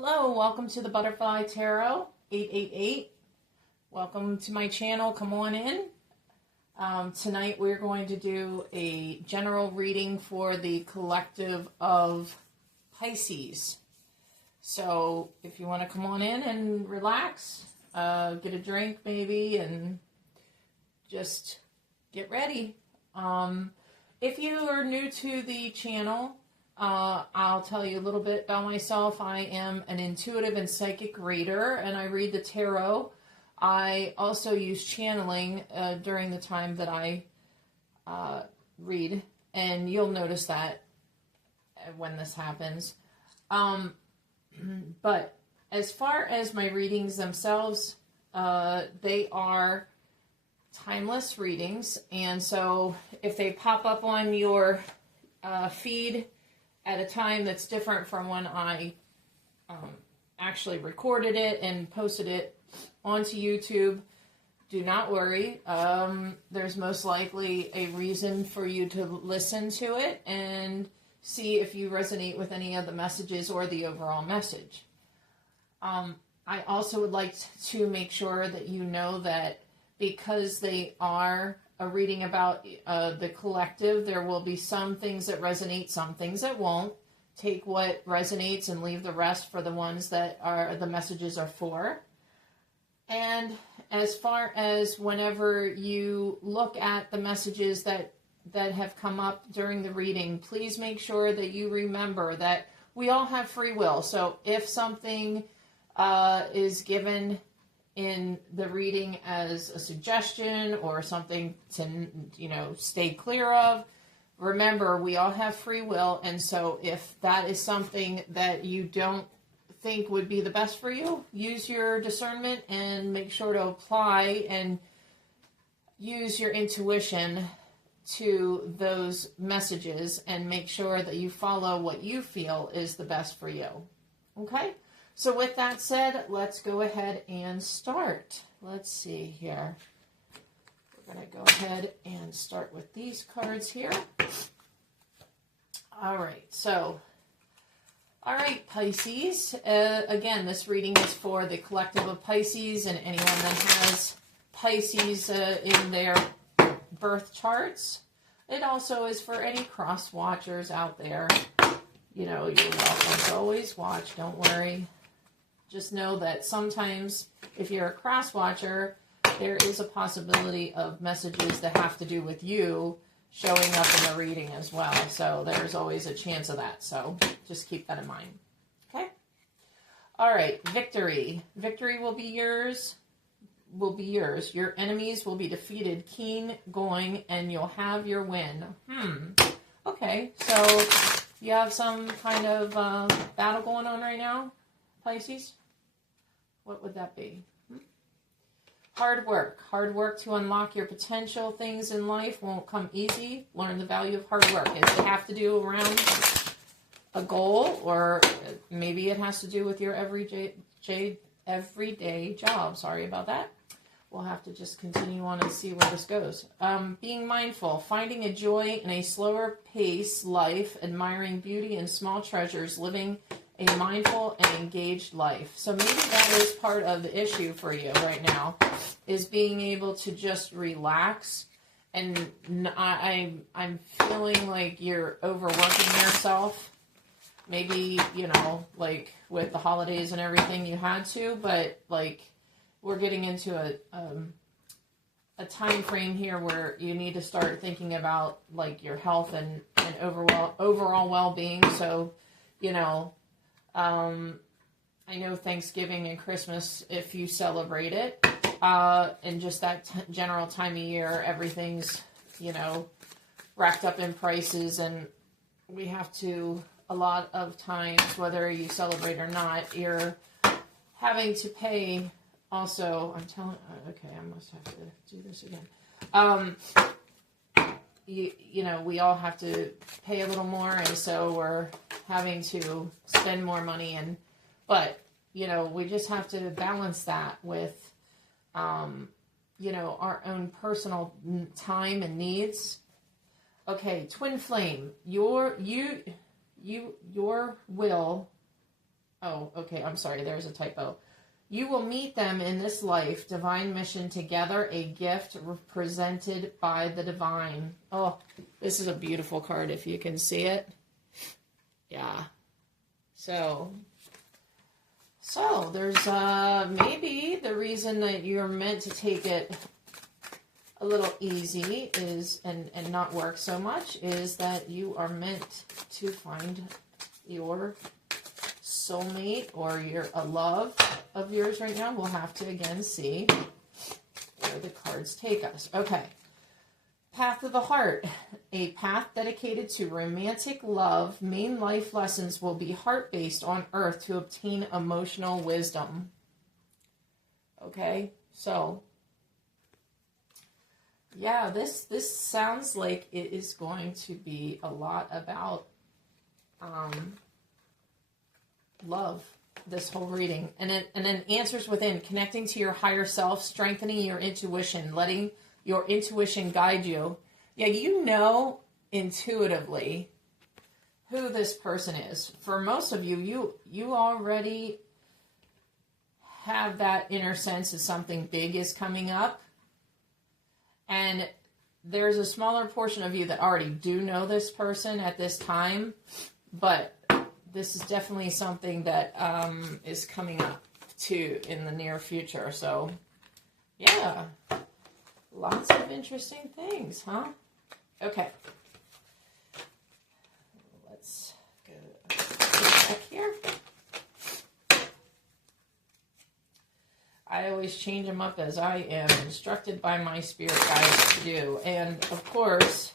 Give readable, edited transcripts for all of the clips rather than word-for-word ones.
Hello, welcome to the Butterfly Tarot 888. Welcome to my channel. Come on in. Tonight we're going to do a general reading for the collective of Pisces. So if you want to come on in and relax, get a drink maybe, and just get ready. If you are new to the channel, I'll tell you a little bit about myself. I am an intuitive and psychic reader, and I read the tarot. I also use channeling during the time that I read, and you'll notice that when this happens. But as far as my readings themselves, they are timeless readings, and so if they pop up on your feed at a time that's different from when I actually recorded it and posted it onto YouTube, do not worry. There's most likely a reason for you to listen to it and see if you resonate with any of the messages or the overall message. I also would like to make sure that you know that because they are a reading about the collective, there will be some things that resonate, some things that won't. Take what resonates and leave the rest for the ones that are the messages are for. And as far as whenever you look at the messages that have come up during the reading, please make sure that you remember that we all have free will. So if something is given in the reading as a suggestion or something to, stay clear of, remember, we all have free will, and so if that is something that you don't think would be the best for you, use your discernment and make sure to apply and use your intuition to those messages and make sure that you follow what you feel is the best for you. Okay? So with that said, let's go ahead and start. Let's see here. We're going to go ahead and start with these cards here. All right, Pisces. Again, this reading is for the collective of Pisces and anyone that has Pisces in their birth charts. It also is for any cross watchers out there. You're welcome to always watch, don't worry. Just know that sometimes if you're a cross watcher, there is a possibility of messages that have to do with you showing up in the reading as well. So there's always a chance of that. So just keep that in mind. Okay? All right. Victory. Victory will be yours. Your enemies will be defeated, keen going, and you'll have your win. Okay. So you have some kind of battle going on right now, Pisces? What would that be? Hard work to unlock your potential. Things in life won't come easy. Learn the value of hard work. If they have to do around a goal, or maybe it has to do with your everyday job. Sorry about that. We'll have to just continue on and see where this goes. Being mindful, finding a joy in a slower pace life, admiring beauty in small treasures, living a mindful and engaged life. So maybe that is part of the issue for you right now, is being able to just relax. And I'm feeling like you're overworking yourself. Maybe, like with the holidays and everything you had to, but like we're getting into a time frame here where you need to start thinking about like your health and overall well-being. So, I know Thanksgiving and Christmas, if you celebrate it, and just that general time of year, everything's, racked up in prices, and we have to, a lot of times, whether you celebrate or not, you're having to pay also, okay, I must have to do this again. We all have to pay a little more, and so we're having to spend more money, but we just have to balance that with, our own personal time and needs. Okay, twin flame, your will Oh, okay, I'm sorry, there's a typo. You will meet them in this life, divine mission together, a gift presented by the divine. Oh, this is a beautiful card if you can see it. Yeah. So there's maybe the reason that you're meant to take it a little easy is and not work so much is that you are meant to find your soulmate or a love of yours right now. We'll have to again see where the cards take us. Okay. Path of the Heart, a path dedicated to romantic love. Main life lessons will be heart-based on earth to obtain emotional wisdom. Okay, so yeah, this sounds like it is going to be a lot about love, this whole reading. And then answers within, connecting to your higher self, strengthening your intuition, letting your intuition guide you. Yeah, you know intuitively who this person is. For most of you, you already have that inner sense that something big is coming up. And there's a smaller portion of you that already do know this person at this time, but this is definitely something that is coming up too in the near future. So, yeah, lots of interesting things, huh? Okay. Let's go back here. I always change them up as I am instructed by my spirit guides to do. And of course,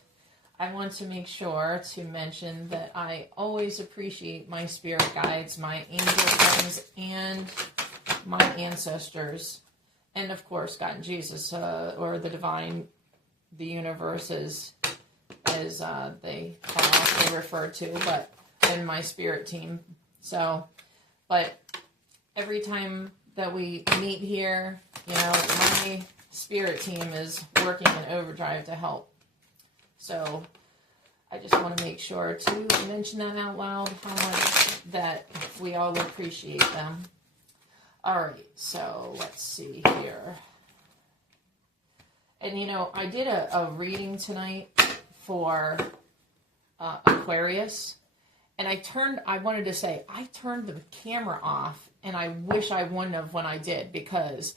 I want to make sure to mention that I always appreciate my spirit guides, my angel friends, and my ancestors. And of course, God and Jesus, or the divine, the universe, as they are often referred to, but in my spirit team. So, but every time that we meet here, you know, my spirit team is working in overdrive to help. So I just want to make sure to mention that out loud, how much that we all appreciate them. All right, so let's see here. And, you know, I did a reading tonight for Aquarius. And I turned the camera off, and I wish I wouldn't have when I did, because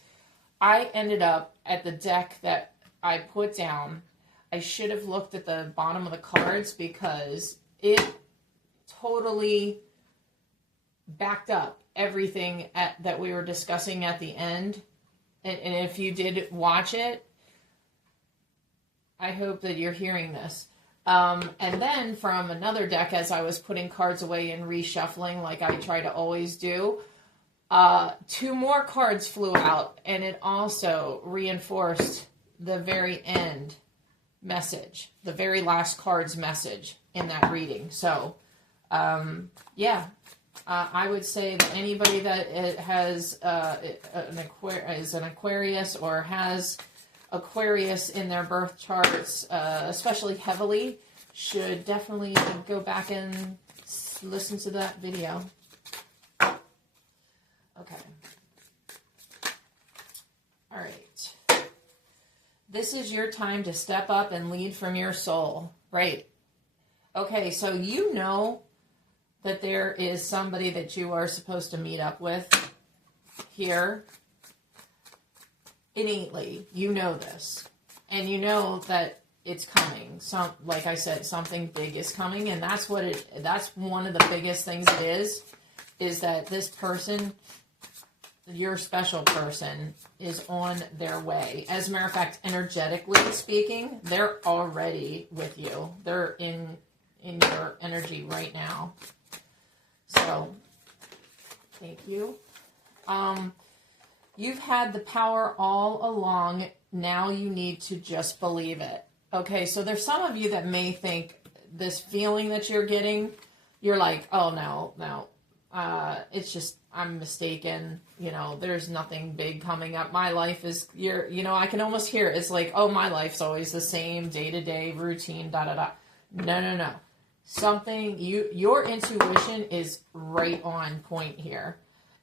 I ended up at the deck that I put down. I should have looked at the bottom of the cards because it totally backed up everything that we were discussing at the end. And if you did watch it, I hope that you're hearing this. And then from another deck, as I was putting cards away and reshuffling like I try to always do, 2 more cards flew out, and it also reinforced the very end message, the very last card's message in that reading. So, yeah, I would say that anybody that has an Aquarius or has Aquarius in their birth charts, especially heavily, should definitely go back and listen to that video. Okay. All right. This is your time to step up and lead from your soul. Right. Okay, so you know that there is somebody that you are supposed to meet up with here. Innately, you know this, and you know that it's coming. Like I said, something big is coming, and that's one of the biggest things it is that this person, your special person, is on their way. As a matter of fact, energetically speaking, they're already with you. They're in your energy right now. So, thank you. You've had the power all along. Now you need to just believe it. Okay, so there's some of you that may think this feeling that you're getting, you're like, oh, no, it's just, I'm mistaken. You know, there's nothing big coming up. My life is, I can almost hear it. It's like, oh, my life's always the same day-to-day routine, da-da-da. No. something, your intuition is right on point here.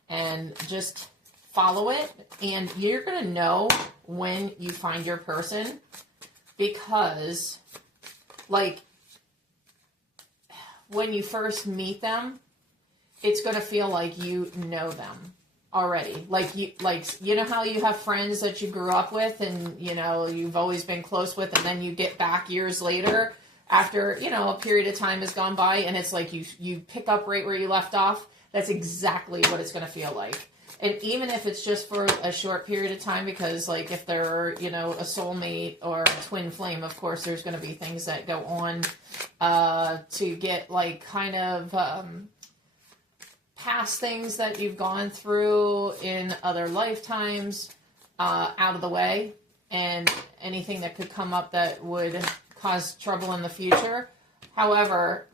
And just follow it, and you're going to know when you find your person, because, like, when you first meet them, it's going to feel like you know them already. Like you know how you have friends that you grew up with and, you know, you've always been close with, and then you get back years later after, you know, a period of time has gone by, and it's like you pick up right where you left off. That's exactly what it's going to feel like. And even if it's just for a short period of time, because, like, if they're, you know, a soulmate or a twin flame, of course, there's going to be things that go on to get, like, kind of past things that you've gone through in other lifetimes out of the way, and anything that could come up that would cause trouble in the future. However,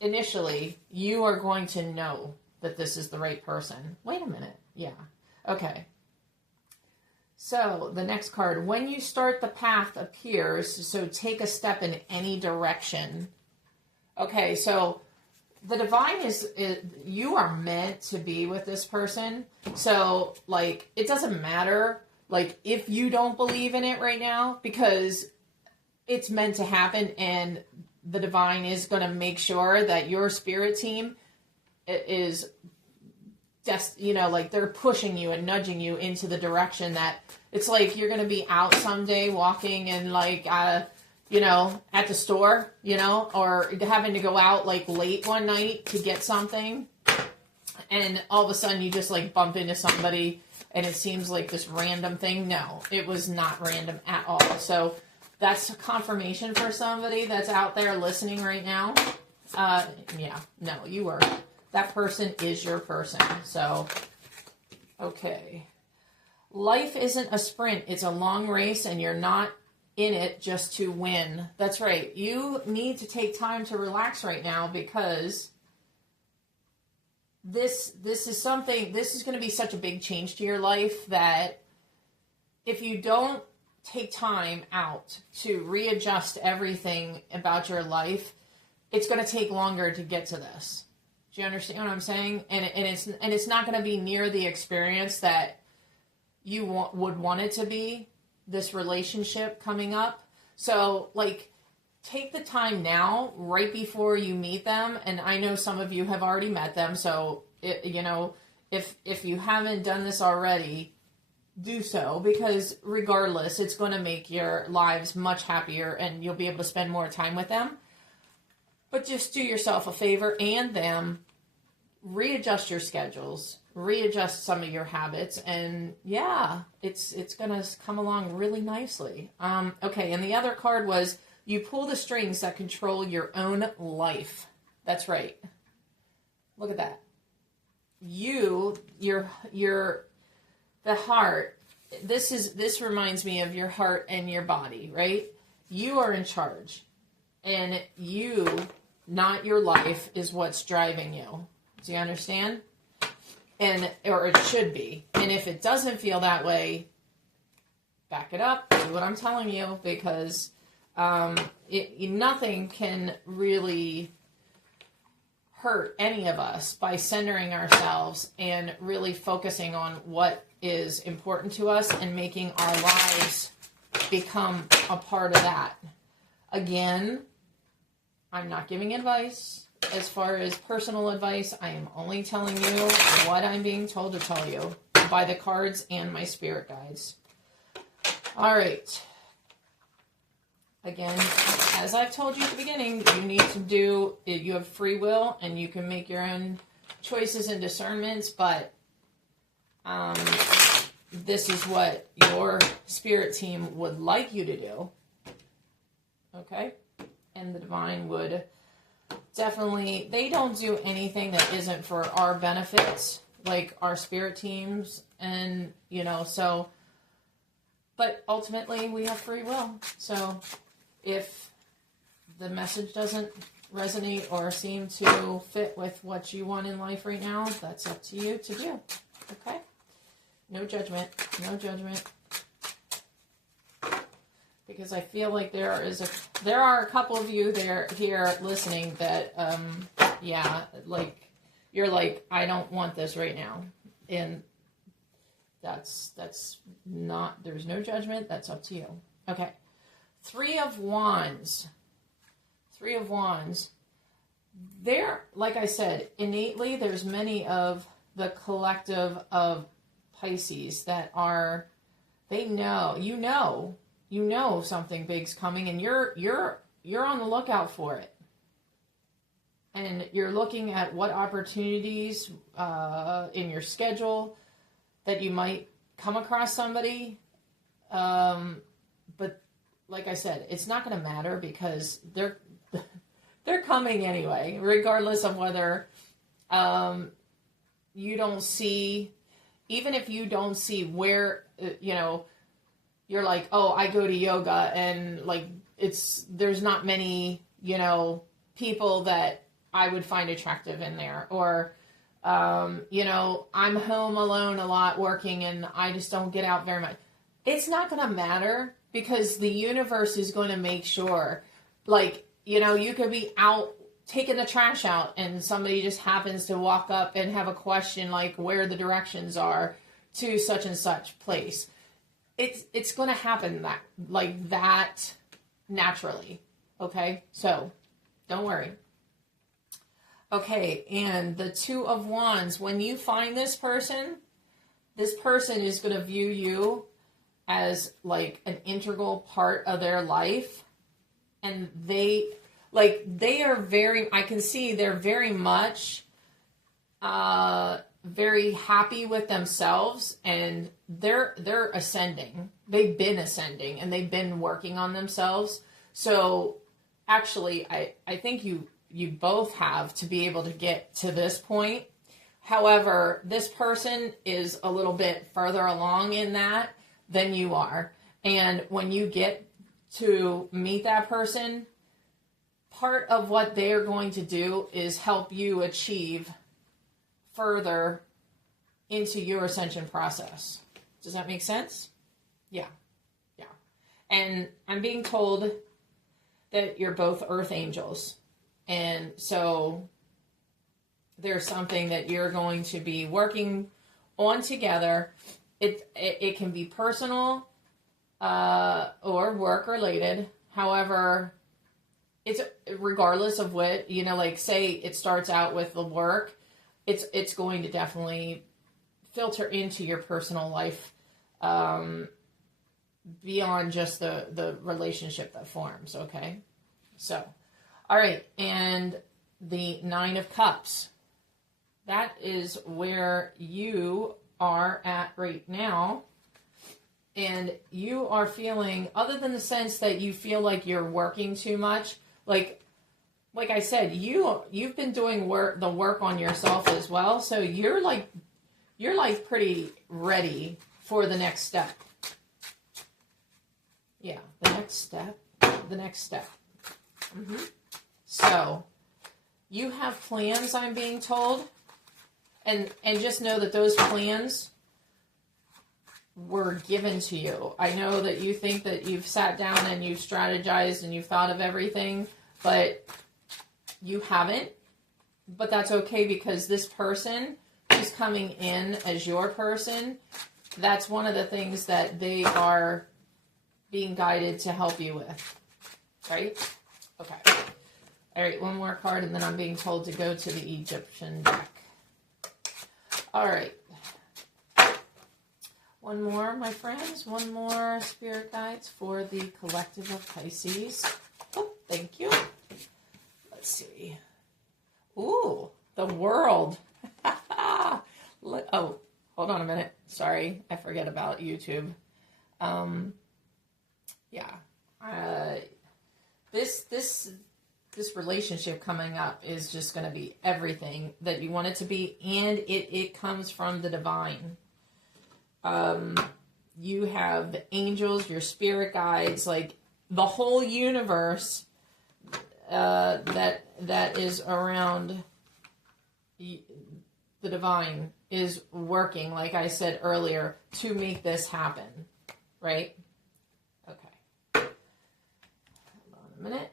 initially, you are going to know that this is the right person. Wait a minute. Yeah. Okay. So the next card, when you start, the path appears, so take a step in any direction. Okay, so the divine is you are meant to be with this person. So, like, it doesn't matter, like, if you don't believe in it right now, because it's meant to happen, and the divine is going to make sure that your spirit team is just, you know, like, they're pushing you and nudging you into the direction that it's like you're going to be out someday walking and, like, you know, at the store, you know, or having to go out, like, late one night to get something, and all of a sudden you just, like, bump into somebody and it seems like this random thing. No, it was not random at all. So that's a confirmation for somebody that's out there listening right now. Yeah, no, you were. That person is your person. So, okay. Life isn't a sprint. It's a long race, and you're not in it just to win. That's right. You need to take time to relax right now, because this is something, this is going to be such a big change to your life that if you don't take time out to readjust everything about your life, it's going to take longer to get to this. Do you understand what I'm saying? And it's not going to be near the experience that you would want it to be, this relationship coming up. So, like, take the time now, right before you meet them. And I know some of you have already met them, so you know, if you haven't done this already, do so, because regardless, it's going to make your lives much happier, and you'll be able to spend more time with them. But just do yourself a favor, and them, readjust your schedules, readjust some of your habits, and yeah, it's going to come along really nicely. Okay, and the other card was, you pull the strings that control your own life. That's right. Look at that. The heart, this reminds me of your heart and your body, right? You are in charge, and you, not your life, is what's driving you. Do you understand? Or it should be. And if it doesn't feel that way, back it up, do what I'm telling you, because nothing can really hurt any of us by centering ourselves and really focusing on what is important to us and making our lives become a part of that. Again, I'm not giving advice. As far as personal advice, I am only telling you what I'm being told to tell you by the cards and my spirit guides. All right. Again, as I've told you at the beginning, you have free will, and you can make your own choices and discernments, but this is what your spirit team would like you to do. Okay? And the divine would definitely, they don't do anything that isn't for our benefits, like our spirit teams, and, you know, so, but ultimately we have free will. So if the message doesn't resonate or seem to fit with what you want in life right now, that's up to you to do. Okay? No judgment. No judgment. Because I feel like there are a couple of you here listening that, yeah, like, you're like, I don't want this right now. And that's not, there's no judgment. That's up to you. Okay. Three of Wands. There, like I said, innately, there's many of the collective of Pisces that are, they know, you know something big's coming, and you're on the lookout for it. And you're looking at what opportunities in your schedule that you might come across somebody. But like I said, it's not going to matter because they're coming anyway, regardless of whether you don't see, even if you don't see where, you're like, oh, I go to yoga and like there's not many, people that I would find attractive in there, or I'm home alone a lot working and I just don't get out very much. It's not going to matter because the universe is going to make sure, like, you could be out taking the trash out and somebody just happens to walk up and have a question like where the directions are to such and such place. It's going to happen that naturally. Okay. So don't worry. Okay. And the Two of Wands, when you find this person is going to view you as like an integral part of their life. And they are very, I can see they're very much, very happy with themselves, and they're ascending. They've been ascending and they've been working on themselves. So actually, I think you both have to be able to get to this point. However, this person is a little bit further along in that than you are. And when you get to meet that person, part of what they are going to do is help you achieve further into your ascension process. Does that make sense? Yeah. And I'm being told that you're both earth angels. And so there's something that you're going to be working on together. It can be personal or work related. However, it's regardless of what, like say it starts out with the work, it's going to definitely filter into your personal life beyond just the relationship that forms. Okay. So, all right. And the Nine of Cups, that is where you are at right now. And you are feeling, other than the sense that you feel like you're working too much, like I said, you've been doing the work on yourself as well. So you're pretty ready for the next step. Yeah, the next step. Mm-hmm. So you have plans, I'm being told, and just know that those plans were given to you. I know that you think that you've sat down and you've strategized and you've thought of everything, but you haven't. But that's okay, because this person who's coming in as your person, that's one of the things that they are being guided to help you with. Right? Okay. All right, one more card, and then I'm being told to go to the Egyptian deck. All right. One more, my friends. One more spirit guides for the collective of Pisces. Oh, thank you. Let's see. Ooh, the World. Oh, hold on a minute. Sorry, I forget about YouTube. This relationship coming up is just going to be everything that you want it to be, and it comes from the divine. You have the angels, your spirit guides, like the whole universe that is around the divine is working, like I said earlier, to make this happen, right? Okay. minute.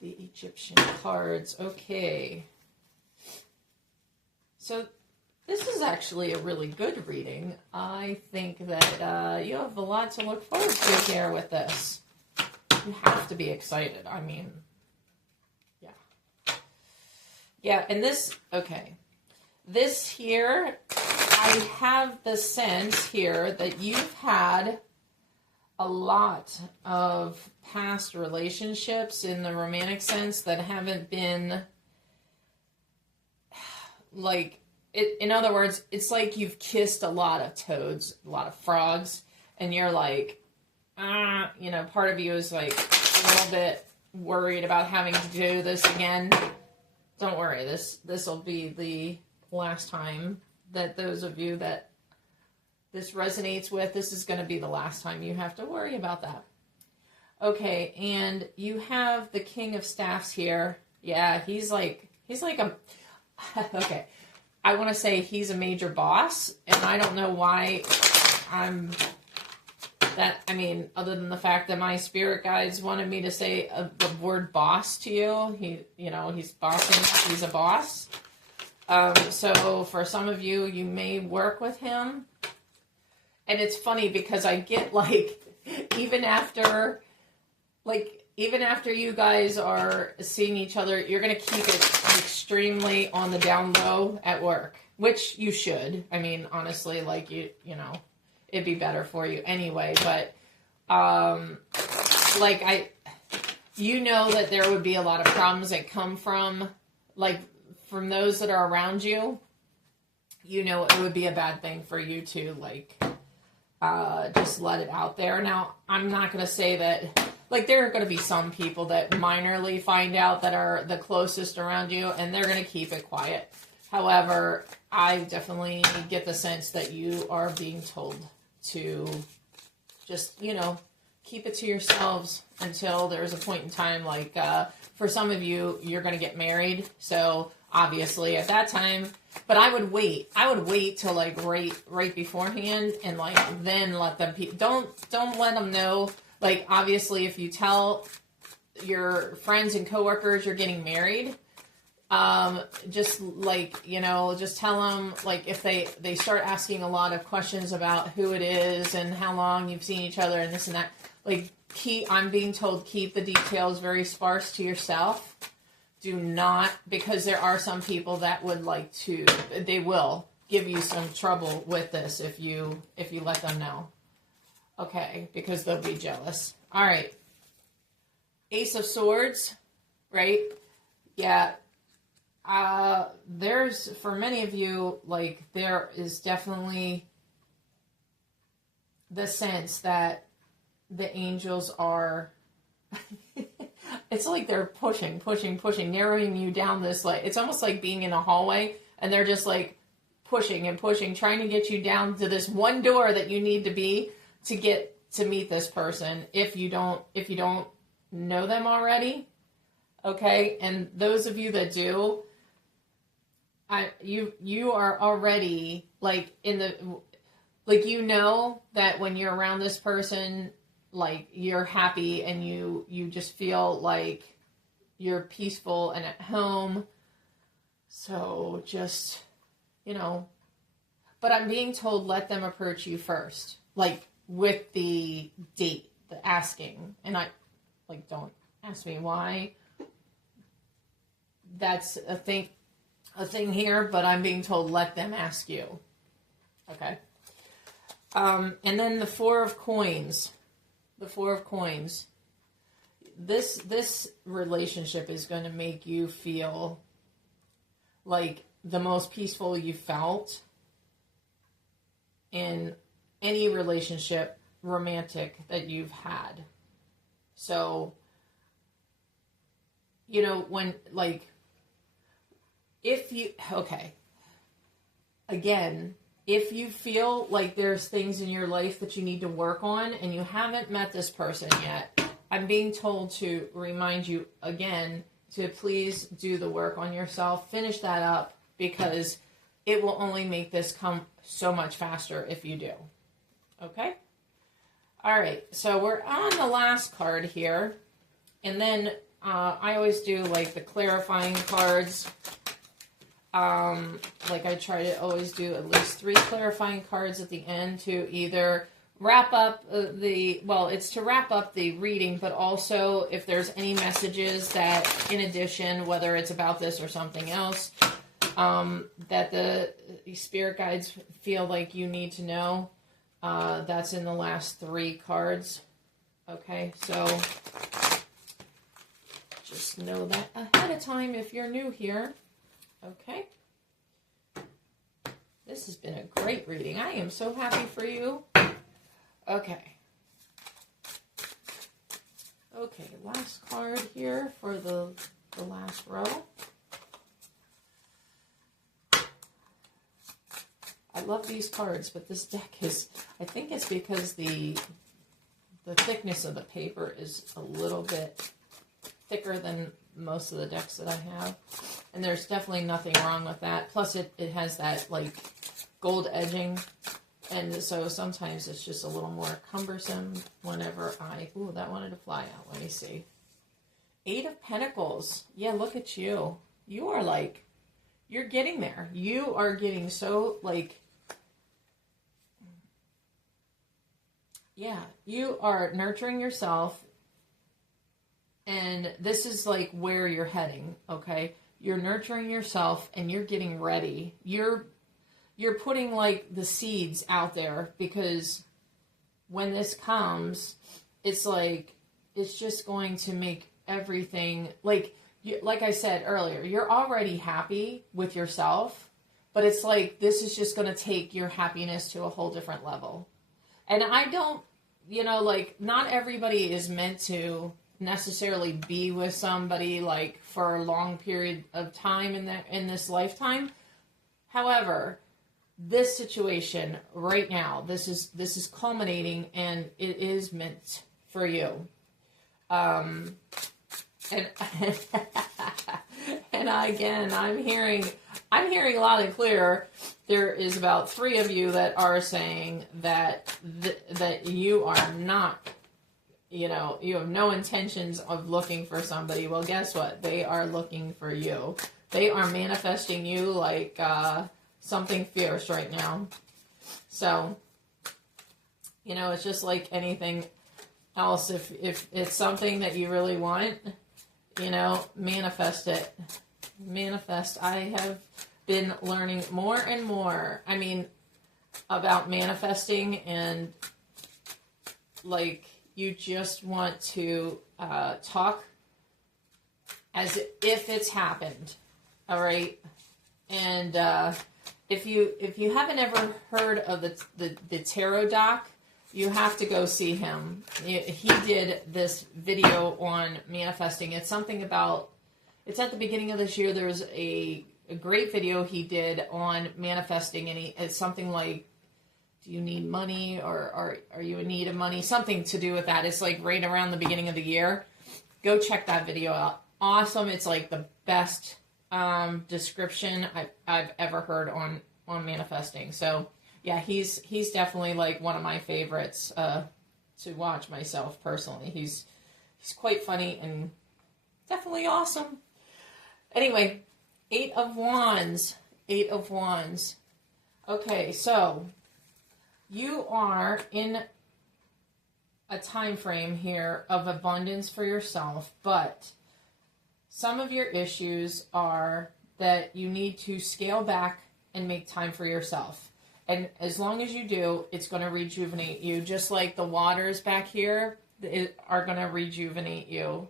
The Egyptian cards. Okay. So this is actually a really good reading. I think that you have a lot to look forward to here with this. You have to be excited. I mean, yeah. Yeah, and this, okay. This here, I have the sense here that you've had a lot of past relationships in the romantic sense that haven't been, like, in other words, it's like you've kissed a lot of toads, a lot of frogs, and you're like, you know, part of you is like a little bit worried about having to do this again. Don't worry, this will be the last time that those of you that this resonates with, this is going to be the last time you have to worry about that. Okay, and you have the King of Staffs here. Yeah, he's like a, okay, I want to say he's a major boss, and I don't know why I mean, other than the fact that my spirit guides wanted me to say the word boss to you. He's bossing, he's a boss. So for some of you, you may work with him. And it's funny because I get like, even after you guys are seeing each other, you're going to keep it extremely on the down low at work, which you should. I mean, honestly, like you know, it'd be better for you anyway. But, you know that there would be a lot of problems that come from those that are around you. You know, it would be a bad thing for you to just let it out there. Now, I'm not going to say that, like, there are going to be some people that minorly find out that are the closest around you, and they're going to keep it quiet. However, I definitely get the sense that you are being told to just, you know, keep it to yourselves until there's a point in time, like, for some of you, you're going to get married. So obviously at that time, but I would wait till like right beforehand, and like, then let them, don't let them know. Like, obviously if you tell your friends and coworkers you're getting married, just like, you know, just tell them, like, if they start asking a lot of questions about who it is and how long you've seen each other and this and that, like, I'm being told, keep the details very sparse to yourself. Do not, because there are some people that would like to, they will give you some trouble with this if you let them know. Okay, because they'll be jealous. All right. Ace of Swords, right? Yeah. There's, for many of you, like, there is definitely the sense that the angels are, it's like they're pushing, narrowing you down this, like, it's almost like being in a hallway, and they're just like pushing and pushing, trying to get you down to this one door that you need to be to get to meet this person if you don't know them already. Okay, and those of you that do, you are already like in the, like, you know that when you're around this person, like, you're happy and you just feel like you're peaceful and at home. So just, you know, but I'm being told, let them approach you first, like, with the date, the asking. And I, like, don't ask me why. That's a thing here, but I'm being told, let them ask you. Okay. And then the Four of Coins. The Four of Coins. This relationship is going to make you feel like the most peaceful you felt in any relationship, romantic, that you've had. So, you know, when, like, if you, okay, again, if you feel like there's things in your life that you need to work on and you haven't met this person yet, I'm being told to remind you again to please do the work on yourself, finish that up, because it will only make this come so much faster if you do. Okay? All right, so we're on the last card here, And then I always do like the clarifying cards. Like I try to always do at least 3 clarifying cards at the end to either wrap up it's to wrap up the reading, but also if there's any messages that, in addition, whether it's about this or something else, that the spirit guides feel like you need to know, that's in the last 3 cards. Okay, so just know that ahead of time if you're new here. Okay. This has been a great reading. I am so happy for you. Okay. Okay, last card here for the last row. I love these cards, but this deck is, I think it's because the thickness of the paper is a little bit thicker than most of the decks that I have. And there's definitely nothing wrong with that. Plus it has that like gold edging. And so sometimes it's just a little more cumbersome whenever ooh, that wanted to fly out. Let me see. 8 of Pentacles. Yeah, look at you. You are like, you're getting there. You are getting so like, yeah, you are nurturing yourself. And this is like where you're heading, okay? You're nurturing yourself and you're getting ready. You're putting like the seeds out there, because when this comes, it's like, it's just going to make everything, like I said earlier, you're already happy with yourself, but it's like, this is just going to take your happiness to a whole different level. And I don't, like, not everybody is meant to necessarily be with somebody like for a long period of time in this lifetime. However, this situation right now, this is culminating, and it is meant for you. And and again, I'm hearing loud and clear. There is about 3 of you that are saying that that you are not, you have no intentions of looking for somebody. Well, guess what? They are looking for you. They are manifesting you like something fierce right now. So, it's just like anything else. If it's something that you really want, manifest it. Manifest. I have been learning more and more, about manifesting, and like, you just want to talk as if it's happened. All right. And if you haven't ever heard of the tarot doc, you have to go see him. He did this video on manifesting. It's something about, it's at the beginning of this year. There was a great video he did on manifesting, and it's something like, do you need money, or are you in need of money? Something to do with that. It's like right around the beginning of the year. Go check that video out. Awesome. It's like the best description I've ever heard on manifesting. So yeah, he's definitely like one of my favorites to watch myself personally. He's quite funny and definitely awesome. Anyway, 8 of Wands. 8 of Wands. Okay, so you are in a time frame here of abundance for yourself, but some of your issues are that you need to scale back and make time for yourself. And as long as you do, it's going to rejuvenate you. Just like the waters back here are going to rejuvenate you.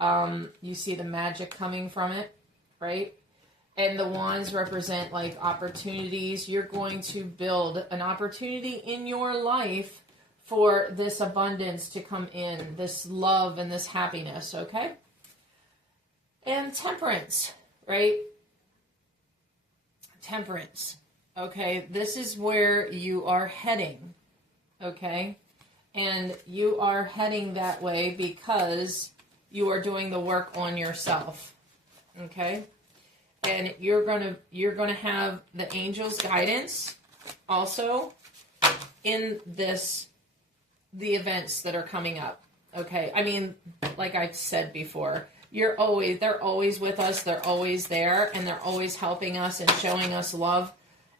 You see the magic coming from it, right? And the wands represent like opportunities. You're going to build an opportunity in your life for this abundance to come in, this love and this happiness, okay? And temperance, right? Temperance, okay? This is where you are heading, okay? And you are heading that way because you are doing the work on yourself, okay? And you're gonna have the angels' guidance also in the events that are coming up. Okay. I mean, like I said before, they're always with us. They're always there, and they're always helping us and showing us love.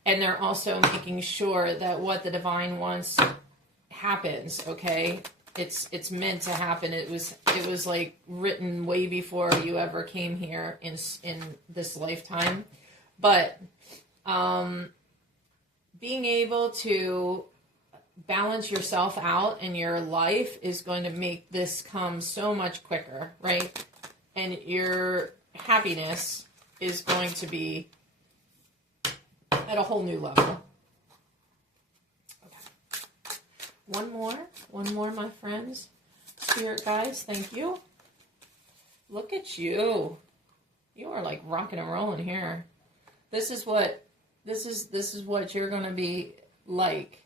And they're also making sure that what the divine wants happens. Okay. It's meant to happen. It was like written way before you ever came here in this lifetime. But, being able to balance yourself out in your life is going to make this come so much quicker, right? And your happiness is going to be at a whole new level. Okay. One more, my friends. Spirit guys, thank you. Look at you. You are like rocking and rolling here. This is what you're going to be like.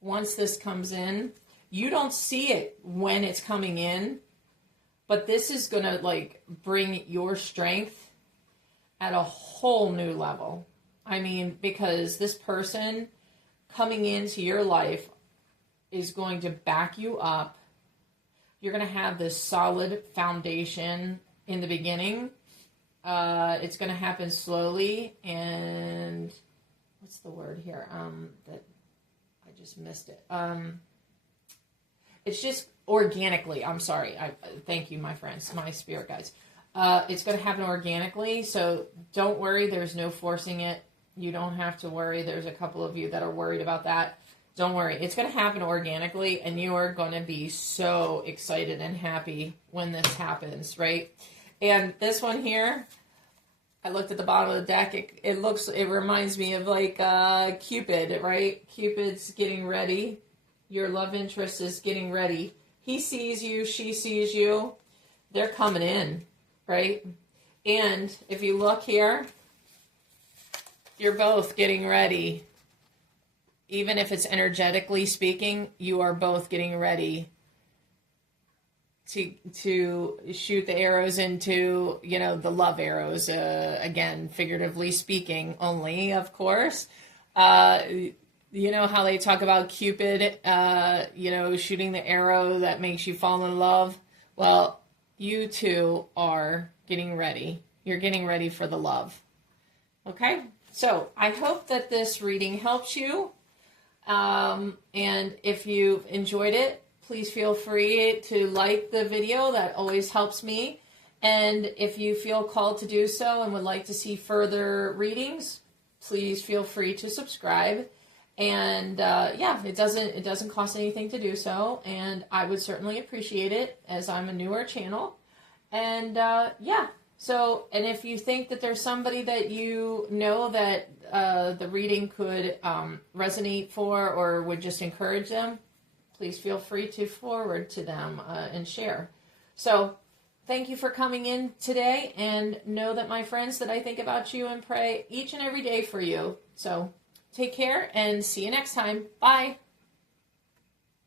Once this comes in, you don't see it when it's coming in, but this is going to like bring your strength at a whole new level. I mean, because this person coming into your life is going to back you up. You're going to have this solid foundation in the beginning. It's going to happen slowly, and what's the word here? That I just missed it. It's just organically. I'm sorry. Thank you, my friends, my spirit guides. It's going to happen organically, so don't worry. There's no forcing it. You don't have to worry. There's a couple of you that are worried about that. Don't worry. It's going to happen organically, and you are going to be so excited and happy when this happens, right? And this one here, I looked at the bottom of the deck. It reminds me of like Cupid, right? Cupid's getting ready. Your love interest is getting ready. He sees you. She sees you. They're coming in, right? And if you look here, you're both getting ready. Even if it's energetically speaking, you are both getting ready to shoot the arrows into, the love arrows, again, figuratively speaking only, of course. You know how they talk about Cupid, shooting the arrow that makes you fall in love? Well, you two are getting ready. You're getting ready for the love. Okay? So I hope that this reading helps you. And if you've enjoyed it, please feel free to like the video. That always helps me. And if you feel called to do so and would like to see further readings, please feel free to subscribe. And it doesn't cost anything to do so. And I would certainly appreciate it, as I'm a newer channel. And so, and if you think that there's somebody that you know that the reading could resonate for or would just encourage them, please feel free to forward to them and share. So thank you for coming in today, and know that, my friends, that I think about you and pray each and every day for you. So take care and see you next time. Bye.